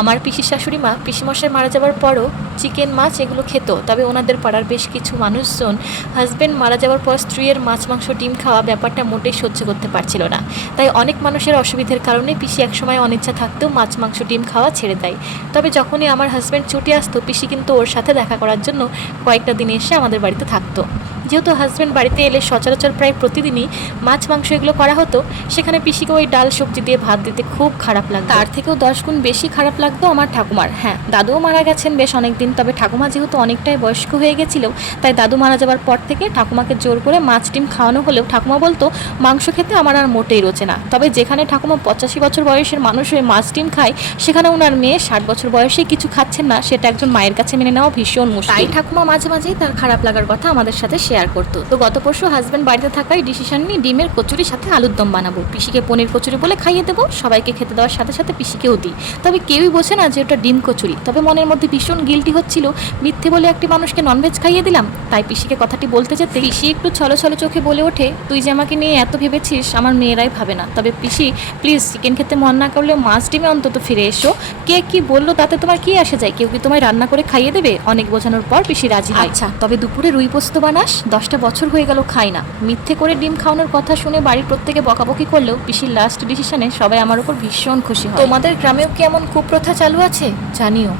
আমার পিসির শাশুড়ি মা পিসিমশাই মারা যাওয়ার পরও চিকেন মাছ এগুলো খেত, তবে ওনাদের পাড়ার বেশ কিছু মানুষজন হাজব্যান্ড মারা যাওয়ার পর স্ত্রীর মাছ মাংস ডিম খাওয়া ব্যাপারটা মোটেই সহ্য করতে পারছিল না। তাই অনেক মানুষের অসুবিধার কারণে পিসি একসময় অনিচ্ছা থাকতেও মাছ মাংস ডিম খাওয়া ছেড়ে দেয়। তবে যখনই আমার হাজব্যান্ড ছুটে আসতো, পিসি কিন্তু ওর সাথে দেখা করার জন্য কয়েকটা দিন এসে আমাদের বাড়িতে থাকতো। যেহেতু হাজব্যান্ড বাড়িতে এলে সচরাচর প্রায় প্রতিদিনই মাছ মাংস এগুলো করা হতো, সেখানে পিসিকে ওই ডাল সবজি দিয়ে ভাত দিতে খুব খারাপ লাগতো। তার থেকেও 10 গুণ বেশি খারাপ লাগতো আমার ঠাকুমার। হ্যাঁ, দাদুও মারা গেছেন বেশ অনেক দিন, তবে ঠাকুমা যেহেতু অনেকটাই বয়স্ক হয়ে গেছিল, তাই দাদু মারা যাওয়ার পর থেকে ঠাকুমাকে জোর করে মাছ ডিম খাওয়ানো হলেও ঠাকুমা বলতো মাংস খেতে আমার আর মোটেই রোচে না। তবে যেখানে ঠাকুমা 85 বছর বয়সের মানুষ হয়ে মাছ ডিম খায়, সেখানে ওনার মেয়ে 60 বছর বয়সে কিছু খাচ্ছেন না, সেটা একজন মায়ের কাছে মেনে নেওয়া ভীষণ মুশকিল। তাই ঠাকুমা মাঝে মাঝেই তার খারাপ লাগার কথা আমাদের সাথে শেয়ার করতো। তো গত পরশু হাজব্যান্ড বাড়িতে থাকায় ডিসিশন নিয়ে ডিমের কচুরির সাথে আলুর দম বানাবো। পিসিকে পনির কচুরি বলে খাইয়ে দেবো, সবাইকে খেতে দেওয়ার সাথে সাথে পিসিকেও দিই। তবে কেউই বোঝে না যে ওটা ডিম কচুরি। তবে মনের মধ্যে ভীষণ গিল্টি হচ্ছিল, মিথ্যে বলে একটি মানুষকে ননভেজ খাইয়ে দিলাম। তাই পিসিকে কথাটি বলতে যেতে পিসি একটু ছলো ছলো চোখে বলে ওঠে, তুই যে আমাকে নিয়ে এত ভেবেছিস, আমার মেয়েরাই ভাবে না। তবে পিসি প্লিজ, চিকেন খেতে মন না করলে মাছ ডিমে অন্তত ফিরে এসো। কে কি বললো তাতে তোমার কি আসে যায়? কেউ কি তোমায় রান্না করে খাইয়ে দেবে? অনেক বোঝানোর পর পিসি রাজি হয়। আচ্ছা, তবে দুপুরে রুই পোস্ত বানাস? 10টা বছর হয়ে গেল খাই না। মিথ্যে করে ডিম খাওয়ানোর কথা শুনে বাড়ির প্রত্যেকে বকাবকি করলেও পিসির লাস্ট ডিসিশনে সবাই আমার উপর ভীষণ খুশি হয়। তোমাদের গ্রামেও কি এমন কুপ্রথা চালু আছে? জানিও।